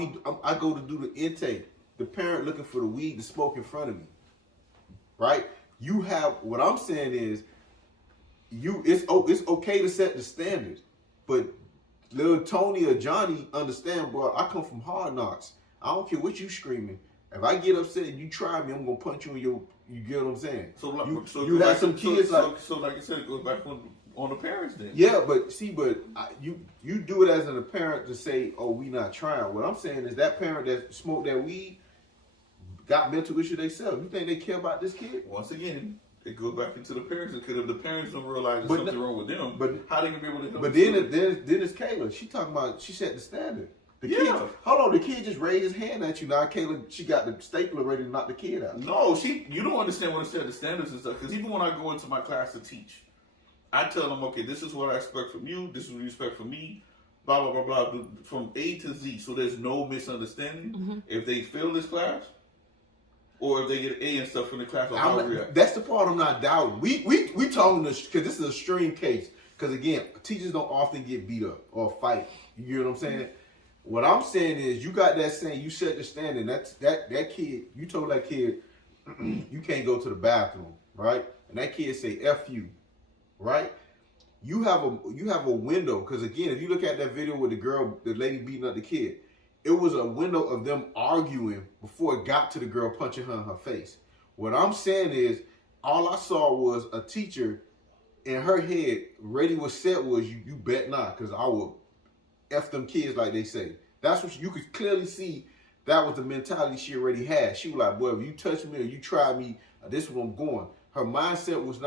I go to do the intake. The parent looking for the weed to smoke in front of me. Right? You have what I'm saying is it's okay to set the standards, but little Tony or Johnny understand, bro, I come from hard knocks. I don't care what you screaming. If I get upset and you try me, I'm gonna punch you in your. You get what I'm saying? So you have some kids like I said, it goes back on the parents then. Yeah, but you do it as a parent to say, oh, we not trying. What I'm saying is that parent that smoked that weed got mental issue themselves. You think they care about this kid? Once again, it goes back into the parents because if the parents don't realize there's something wrong with them, how they gonna be able to help? But then it's Kayla. She talking about she set the standard. The kid, hold on, the kid just raised his hand at you. Now Kayla, she got the stapler ready to knock the kid out. No, you don't understand what it said, the standards and stuff. Because even when I go into my class to teach, I tell them, okay, this is what I expect from you. This is what you expect from me. Blah, blah, blah, blah. From A to Z. So there's no misunderstanding. Mm-hmm. If they fail this class, or if they get an A and stuff from the class, that's the part I'm not doubting. We talking this because this is a extreme case. Because again, teachers don't often get beat up or fight. You get what I'm saying? Mm-hmm. What I'm saying is, you got that saying, you set the standard. That kid, you told that kid, you can't go to the bathroom, right? And that kid say F you, right? You have a window, because again, if you look at that video with the lady beating up the kid, it was a window of them arguing before it got to the girl punching her in her face. What I'm saying is, all I saw was a teacher in her head, ready was set was, you bet not, because I will F them kids like they say. That's what you could clearly see. That was the mentality she already had. She was like, boy, if you touch me or you try me, this is where I'm going. Her mindset was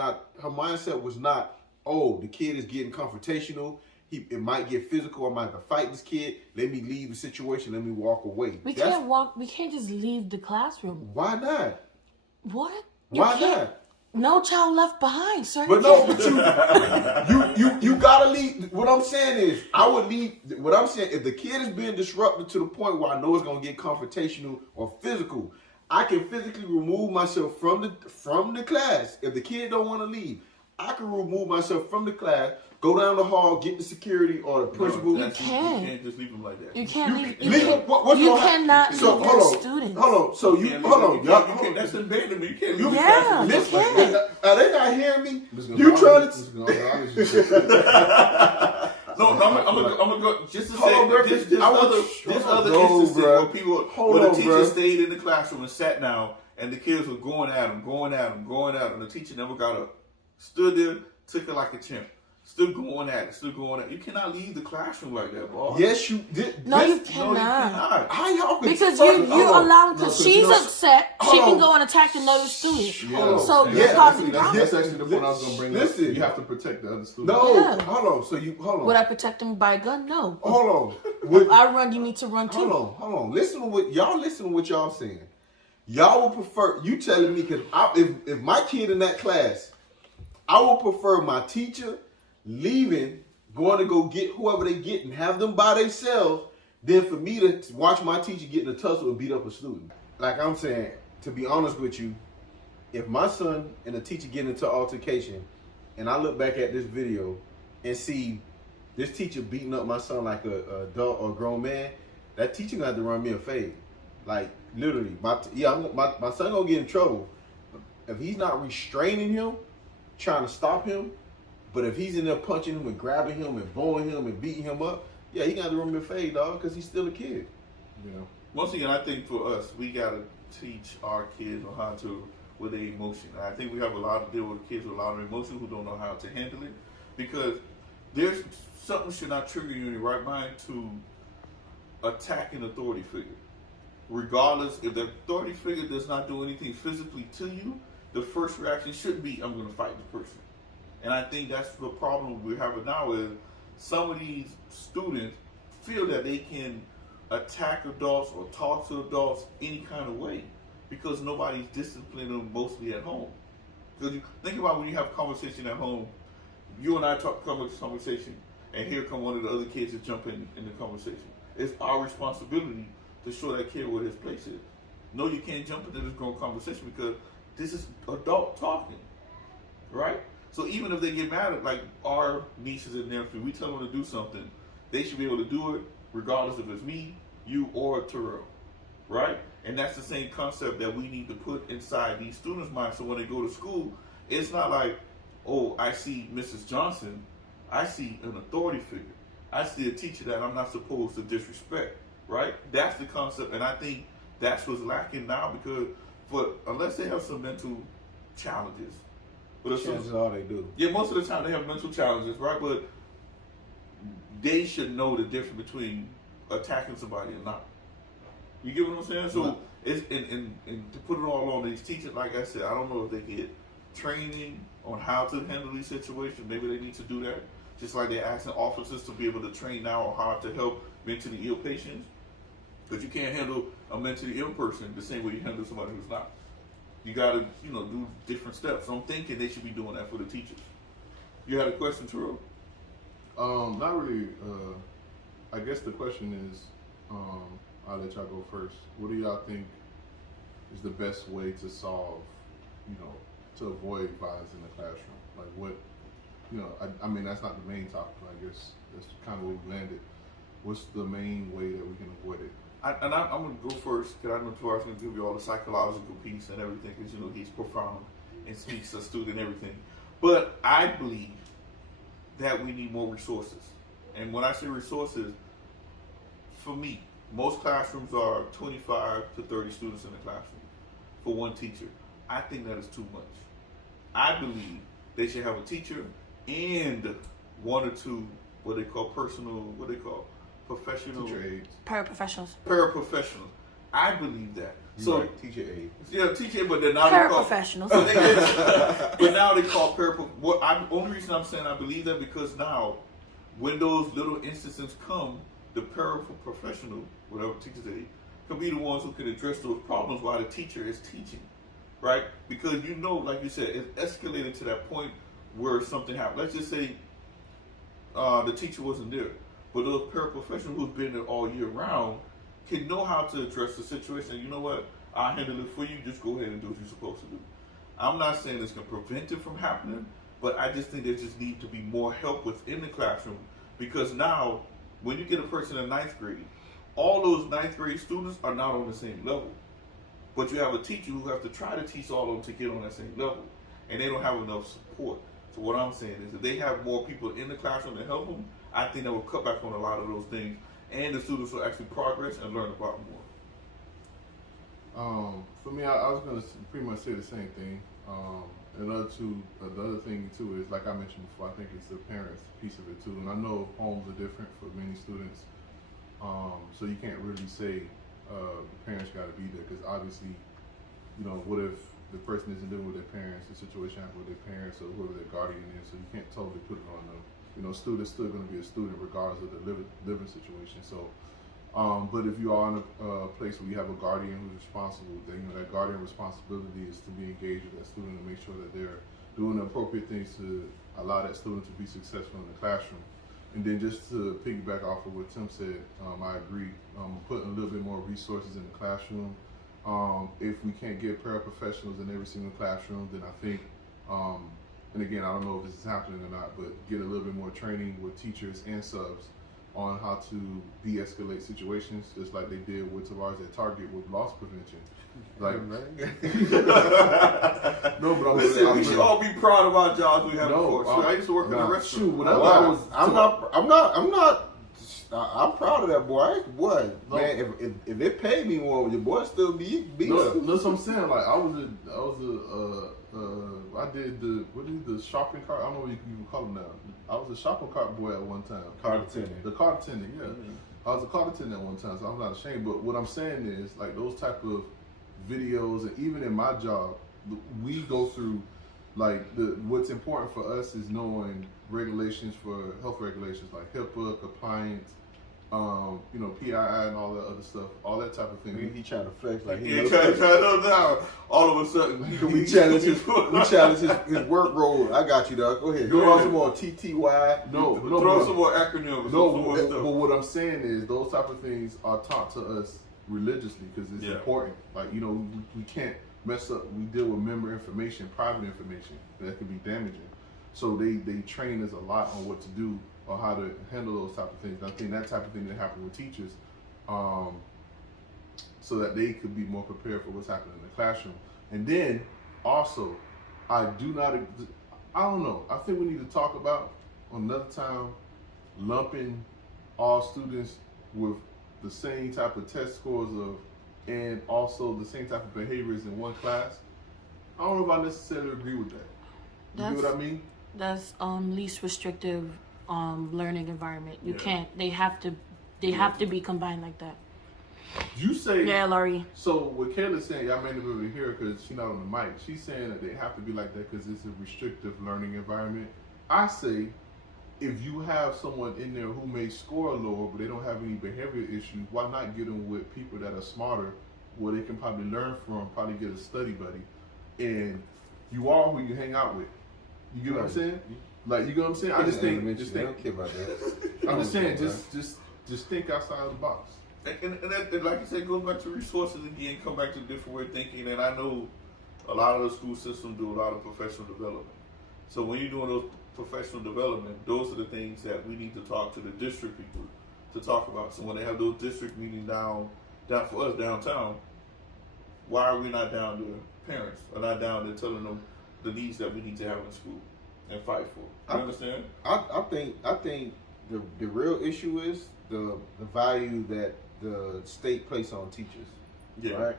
not oh, the kid is getting confrontational. It might get physical. I might have to fight this kid. Let me leave the situation. Let me walk away. We can't just leave the classroom. Why not? What? Why not? No child left behind, sir. But no, but you gotta leave. What I'm saying is, I would leave. What I'm saying, if the kid is being disrupted to the point where I know it's gonna get confrontational or physical, I can physically remove myself from the class. If the kid don't want to leave, I can remove myself from the class. Go down the hall, get the security or the principal. You can't. You can't just leave them like that. You can't leave. You cannot leave your students. Hold on. So That's abandonment. You can't leave. Yeah, you can't. Are they not hearing me? You trying to? No, I'm gonna go just to say this other go, instance bro. where the teacher stayed in the classroom and sat down, and the kids were going at him, and the teacher never got up, stood there, took it like a champ. Still going at it. You cannot leave the classroom like that, boy. Yes, you did. No, you cannot. How y'all can because you allow, because she's upset, she can go and attack another student. Yeah. So you're causing problems. That's actually the point I was going to bring up. Listen. You have to protect the other students. No, Yeah. hold on. Would I protect them by a gun? No. Hold on. If I run, you need to run too. Hold on. Listen to what y'all saying. Y'all would prefer, you telling me, because if my kid in that class, I would prefer my teacher leaving, going to go get whoever they get and have them by themselves, than for me to watch my teacher get in a tussle and beat up a student. Like I'm saying, to be honest with you, if my son and a teacher get into an altercation, and I look back at this video and see this teacher beating up my son like a adult or a grown man, that teacher gonna have to run me a favor. Like literally, my son gonna get in trouble if he's not restraining him, trying to stop him. But if he's in there punching him and grabbing him and blowing him and beating him up, yeah, he got to run me a fade, dog, because he's still a kid. Yeah. Once again, I think for us, we got to teach our kids on how to, with their emotion. I think we have a lot to deal with kids with a lot of emotion who don't know how to handle it, because there's something should not trigger you in your right mind to attack an authority figure. Regardless, if the authority figure does not do anything physically to you, the first reaction should be, I'm going to fight the person. And I think that's the problem we're having now is some of these students feel that they can attack adults or talk to adults any kind of way because nobody's disciplining them mostly at home. Because you think about when you have a conversation at home, you and I come with this conversation, and here come one of the other kids to jump in the conversation. It's our responsibility to show that kid where his place is. No, you can't jump into this grown conversation because this is adult talking, right? So even if they get mad at, like, our nieces and nephews, we tell them to do something, they should be able to do it regardless if it's me, you, or Terrell, right? And that's the same concept that we need to put inside these students' minds. So when they go to school, it's not like, oh, I see Mrs. Johnson, I see an authority figure. I see a teacher that I'm not supposed to disrespect, right? That's the concept, and I think that's what's lacking now because unless they have some mental challenges, but Chances are they do. Yeah, most of the time they have mental challenges, right? But they should know the difference between attacking somebody and not. You get what I'm saying? So it's and to put it all on these teachers, like I said, I don't know if they get training on how to handle these situations. Maybe they need to do that. Just like they're asking officers to be able to train now on how to help mentally ill patients. Because you can't handle a mentally ill person the same way you handle somebody who's not. You got to, do different steps. So I'm thinking they should be doing that for the teachers. You had a question, Terrell? Not really. I guess the question is, I'll let y'all go first. What do y'all think is the best way to solve, to avoid violence in the classroom? Like what, I mean, that's not the main topic. I guess that's kind of where we landed. What's the main way that we can avoid it? I'm going to go first because I know Taurus going to give you all the psychological piece and everything because, he's profound and speaks astute and everything. But I believe that we need more resources. And when I say resources, for me, most classrooms are 25 to 30 students in the classroom for one teacher. I think that is too much. I believe they should have a teacher and one or two, professional Teacher aides. Paraprofessionals. Paraprofessionals. I believe that. So right. Teacher aid. Yeah, teacher aid, but then now they call paraprofessionals. but now they call only reason I'm saying I believe that because now when those little instances come, the paraprofessional, whatever teachers aid, can be the ones who can address those problems while the teacher is teaching, right? Because like you said, it's escalated to that point where something happened. Let's just say the teacher wasn't there, but those paraprofessionals who've been there all year round can know how to address the situation. You know what? I'll handle it for you. Just go ahead and do what you're supposed to do. I'm not saying it's going to prevent it from happening, but I just think there just needs to be more help within the classroom because now, when you get a person in 9th grade, all those 9th grade students are not on the same level. But you have a teacher who has to try to teach all of them to get on that same level, and they don't have enough support. So what I'm saying is if they have more people in the classroom to help them, I think that will cut back on a lot of those things, and the students will actually progress and learn about more. For me, I was going to pretty much say the same thing. The other thing too is, like I mentioned before, I think it's the parents piece of it too. And I know homes are different for many students, so you can't really say parents got to be there because obviously, what if the person isn't living with their parents, the situation happened with their parents or whoever their guardian is, so you can't totally put it on them. Student's still going to be a student regardless of the living situation. So, but if you are in a place where you have a guardian who's responsible, then that guardian responsibility is to be engaged with that student and make sure that they're doing the appropriate things to allow that student to be successful in the classroom. And then just to piggyback off of what Tim said, I agree. Putting a little bit more resources in the classroom. If we can't get paraprofessionals in every single classroom, then I think, and again, I don't know if this is happening or not, but get a little bit more training with teachers and subs on how to de-escalate situations, just like they did with Tavares at Target with loss prevention. Like, no, but Listen, we should all be proud of our jobs we have before. So I used to work in a restaurant. I'm proud of that boy. Man, if they paid me more, your boy still be that's what I'm saying. Like I did the shopping cart. I don't know what you can call them now. I was a shopping cart boy at one time. Cart attendant. The cart attendant, yeah. Mm-hmm. I was a cart attendant at one time, so I'm not ashamed. But what I'm saying is, like, those type of videos, and even in my job, we go through, like, what's important for us is knowing regulations for health regulations, like HIPAA, compliance, PII and all that other stuff, all that type of thing. He trying to flex like he trying to down. All of a sudden, we challenge his work role. I got you, dog. Go ahead. Throw some more TTY. Throw some more acronyms. But what I'm saying is those type of things are taught to us religiously because it's important. Like, we can't mess up. We deal with member information, private information that can be damaging. So they train us a lot on what to do or how to handle those type of things. And I think that type of thing that happen with teachers, so that they could be more prepared for what's happening in the classroom. And then also, I don't know, I think we need to talk about another time lumping all students with the same type of test scores and also the same type of behaviors in one class. I don't know if I necessarily agree with that. You know what I mean? That's least restrictive learning environment. You can't. They have to be combined like that. You say Laurie. So what Kayla's saying, y'all may not be able to hear her because she's not on the mic. She's saying that they have to be like that because it's a restrictive learning environment. I say, if you have someone in there who may score lower but they don't have any behavior issues, why not get them with people that are smarter, where they can probably learn from, probably get a study buddy, and you are who you hang out with. You get what I'm saying? Like, you get what I'm saying? I just think. I don't care about that. I'm just saying, just think outside of the box. And like you said, goes back to resources again, come back to different way of thinking. And I know a lot of the school system do a lot of professional development. So when you're doing those professional development, those are the things that we need to talk to the district people to talk about. So when they have those district meetings down for us downtown, why are we not down to parents or not down to telling them the needs that we need to have in school and fight for? You understand? I think the real issue is the value that the state places on teachers. Yeah. Right.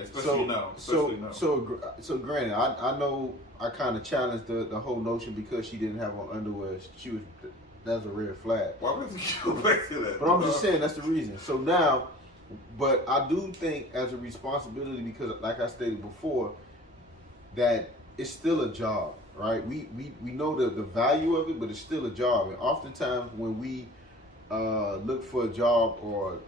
Especially now. So granted, I know I kind of challenged the whole notion because she didn't have on underwear. That's a red flag. Why would you go back to that? But I'm just saying that's the reason. So now, But I do think as a responsibility, because like I stated before, that it's still a job, right? We know the value of it, but it's still a job. And oftentimes when we look for a job or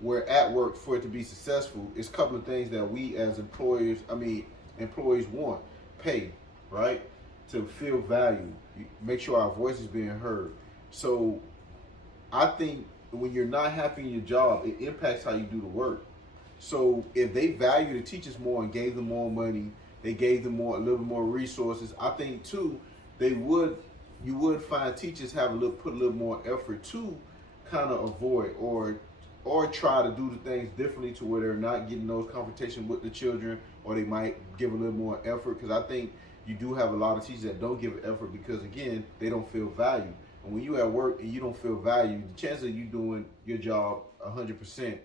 we're at work for it to be successful, it's a couple of things that we as employees want. Pay, right? To feel valued. Make sure our voice is being heard. So I think when you're not happy in your job, it impacts how you do the work. So if they value the teachers more and gave them more money, they gave them a little more resources, I think too, you would find teachers put a little more effort to kind of avoid or try to do the things differently to where they're not getting those confrontations with the children, or they might give a little more effort. Because I think you do have a lot of teachers that don't give effort because, again, they don't feel valued. And when you're at work and you don't feel valued, the chance of you doing your job 100%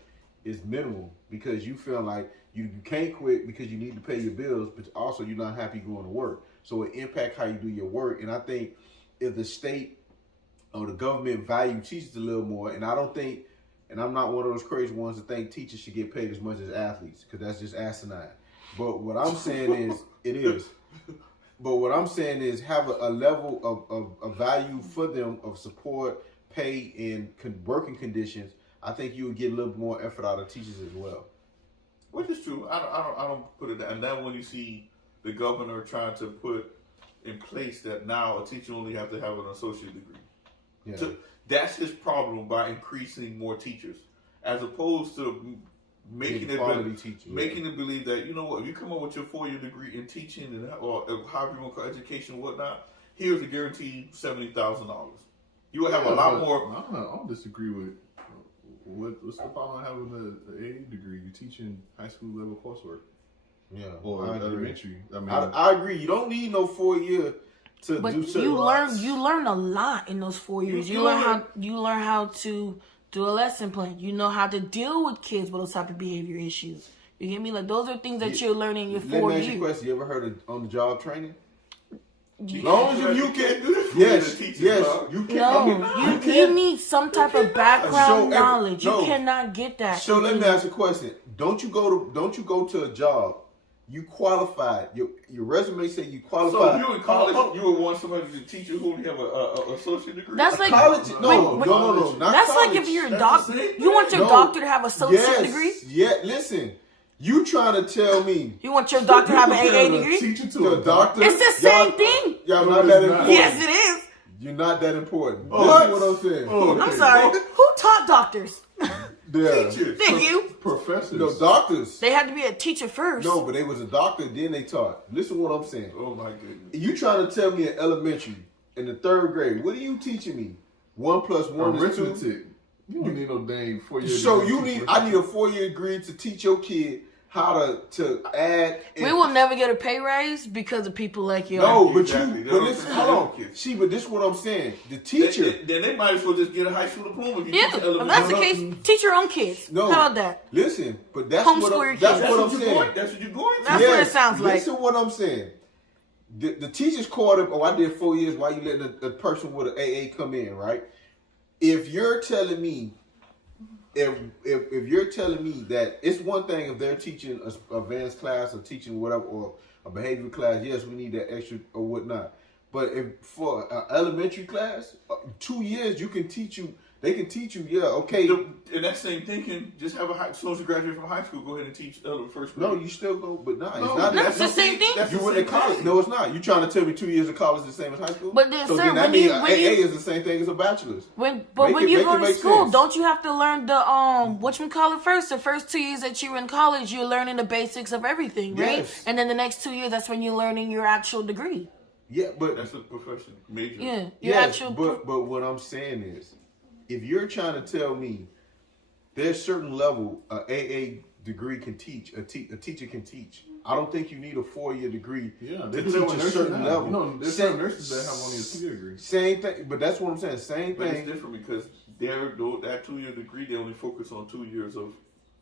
is minimal, because you feel like you can't quit because you need to pay your bills, but also you're not happy going to work. So it impacts how you do your work. And I think if the state or the government value teachers a little more, and I don't think, and I'm not one of those crazy ones that think teachers should get paid as much as athletes, because that's just asinine. But what I'm saying is, it is. But what I'm saying is have a level of value for them, of support, pay, and working conditions. I think you would get a little more effort out of teachers as well. Which is true. I don't put it down. And then when you see the governor trying to put in place that now a teacher only have to have an associate degree. Yeah. So that's his problem by increasing more teachers, as opposed to making it believe that, you know what, if you come up with your 4-year degree in teaching and or however you want to call education and whatnot, here's a guaranteed $70,000. You will have a lot more. I don't disagree with what's the problem having the AA degree. You're teaching high school level coursework. Yeah, or elementary. I mean, I agree. You don't need no 4 year to but do certain. You learn a lot in those 4 years. You learn how to do a lesson plan. You know how to deal with kids with those type of behavior issues. You get me? Like, those are things that you're learning in your 4 years. Let me ask you a question. You ever heard of on-the-job training? As long as you can do it. Yes, you can. No, you need some type of background knowledge. You cannot get that. So let me ask you a question. Don't you go to a job? You qualified. Your resume say you qualified. So if you in college, you would want somebody to teach you who have a associate degree. That's like college. No, not that's college. like if you're a doctor. You want your doctor to have a associate degree? Yeah. Listen, you trying to tell me you want your doctor to have an AA degree? Teacher to a doctor. It's the same thing. Y'all not that important. Yes, it is. You're not that important. This is what I'm saying. I'm sorry. Who taught doctors? Teachers. Thank you. Professors. No, doctors. They had to be a teacher first. No, but they was a doctor, then they taught. Listen to what I'm saying. Oh my goodness. You trying to tell me in elementary, in the 3rd grade, what are you teaching me? 1 + 1 is 2. Arithmetic. You don't need no dang 4-year degree. So I need a 4-year degree to teach your kid how to add. We will never get a pay raise because of people like you. No, but exactly. but listen, hold on. But this is what I'm saying. The teacher. Then they might as well just get a high school diploma. If you Yeah, teach if that's the case, teach your own kids. No. How about that? Listen, but that's Homeschool what your I'm kids. saying. That's what you're going to. That's what it sounds like. Listen what I'm saying. The teachers called up, I did 4 years, why you letting a person with an AA come in, right? If you're telling me if you're telling me that it's one thing if they're teaching an advanced class or teaching whatever or a behavior class, yes, we need that extra or whatnot. But if for an elementary class, 2 years they can teach you, yeah, okay. And that same thinking, just have as soon as you graduate from high school, go ahead and teach first grade. No, you still go, but it's No, not. that's the same thing. You went to college. No, it's not. You trying to tell me 2 years of college is the same as high school? But then, so sir, then that when means you AA is the same thing as a bachelor's. when you go to school, sense. don't you have to learn the whatchamacallit first? The first 2 years that you're in college, you're learning the basics of everything, right? Yes. And then the next 2 years, that's when you're learning your actual degree. Yeah, but that's a profession major. Yeah, yes, but what I'm saying is, if you're trying to tell me there's certain level a AA degree can teach, a teacher can teach. I don't think you need a 4-year degree to teach a certain level. You know, there's some nurses that have only a 2-year degree. Same thing, but that's what I'm saying. Same But thing. it's different because that 2-year degree, they only focus on 2 years of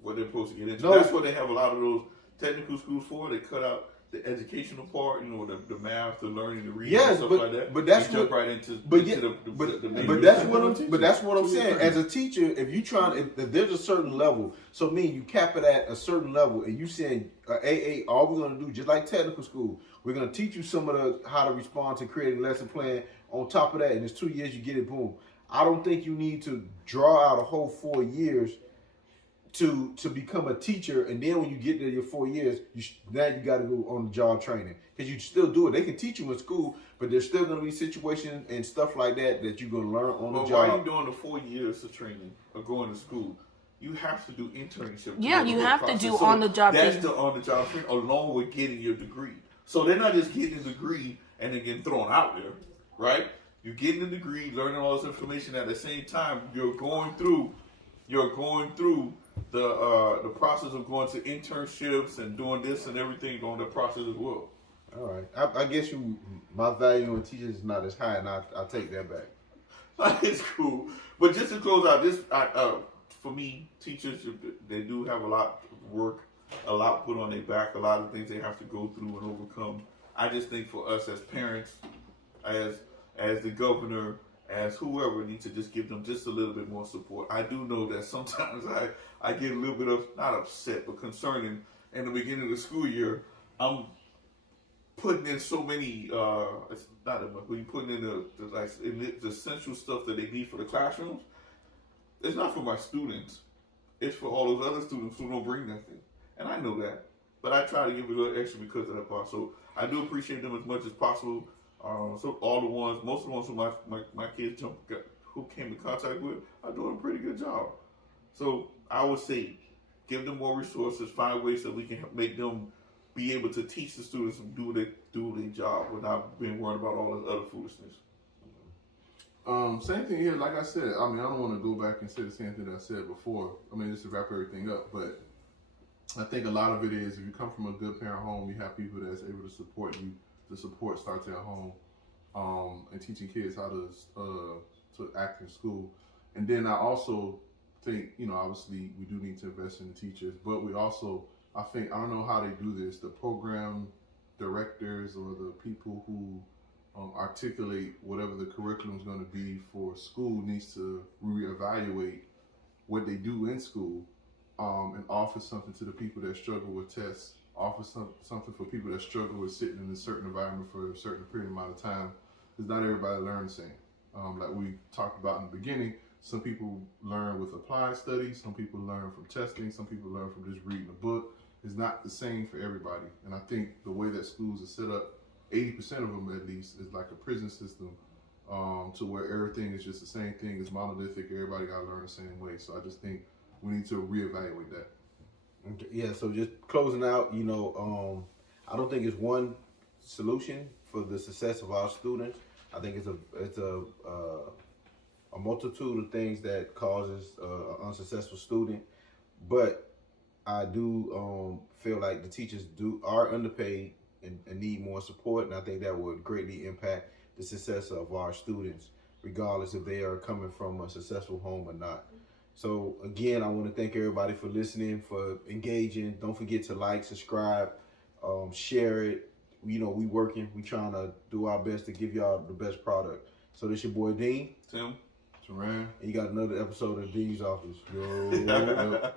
what they're supposed to get into. No. That's what they have a lot of those technical schools for. They cut out the educational part, the math, the learning, the reading, Yes, and stuff like that. but that's jump what, right into but that's what I'm saying. As a teacher, if you if there's a certain level, so you cap it at a certain level, and you saying AA, all we're gonna do, just like technical school, we're gonna teach you some of the how to respond to creating lesson plan. On top of that, in it's 2 years, you get it, boom. I don't think you need to draw out a whole 4 years to become a teacher, and then when you get there your 4 years, now you got to go on the job training, because you still do it. They can teach you in school, but there's still going to be situations and stuff like that you're going to learn on the job. Why are you doing the 4 years of training or going to school? You have to do internship. Yeah, you have to do on the job training. That's the on the job training along with getting your degree. So they're not just getting a degree and then getting thrown out there, right? You're getting a degree, learning all this information at the same time. You're going through the process of going to internships and doing this and everything on the process as well. All right, I guess my value in teachers is not as high, and I take that back. It's cool, but just to close out, for me, teachers, they do have a lot of work, a lot put on their back, a lot of things they have to go through and overcome. I just think for us as parents, as the governor, as whoever, needs to just give them just a little bit more support. I do know that sometimes I get a little bit of, not upset, but concerning. In the beginning of the school year, I'm putting in so many, it's not enough, when you're putting in the essential stuff that they need for the classrooms. It's not for my students. It's for all those other students who don't bring nothing. And I know that. But I try to give it a little extra because of that part. So I do appreciate them as much as possible. So most of the ones who my kids who came in contact with are doing a pretty good job. So I would say, give them more resources, find ways that we can make them be able to teach the students and do their job without being worried about all this other foolishness. Same thing here. Like I said, I don't want to go back and say the same thing that I said before. Just to wrap everything up, but I think a lot of it is, if you come from a good parent home, you have people that's able to support you. The support starts at home, and teaching kids how to act in school. And then I also think, obviously we do need to invest in the teachers, but we also, I don't know how they do this, the program directors or the people who articulate whatever the curriculum is going to be for school needs to reevaluate what they do in school, and offer something to the people that struggle with tests, offer something for people that struggle with sitting in a certain environment for a certain period amount of time, because not everybody learns the same. Like we talked about in the beginning, some people learn with applied studies, some people learn from testing, some people learn from just reading a book. It's not the same for everybody. And I think the way that schools are set up, 80% of them at least, is like a prison system, to where everything is just the same thing. It's monolithic. Everybody got to learn the same way. So I just think we need to reevaluate that. Okay, yeah, so just closing out, I don't think it's one solution for the success of our students. I think it's a multitude of things that causes an unsuccessful student, but I do feel like the teachers are underpaid and need more support, and I think that would greatly impact the success of our students, regardless if they are coming from a successful home or not. So again, I want to thank everybody for listening, for engaging. Don't forget to like, subscribe, share it. We working. We trying to do our best to give y'all the best product. So this your boy Dean. Tim. Teran. And you got another episode of D3AN'S Office. Yo.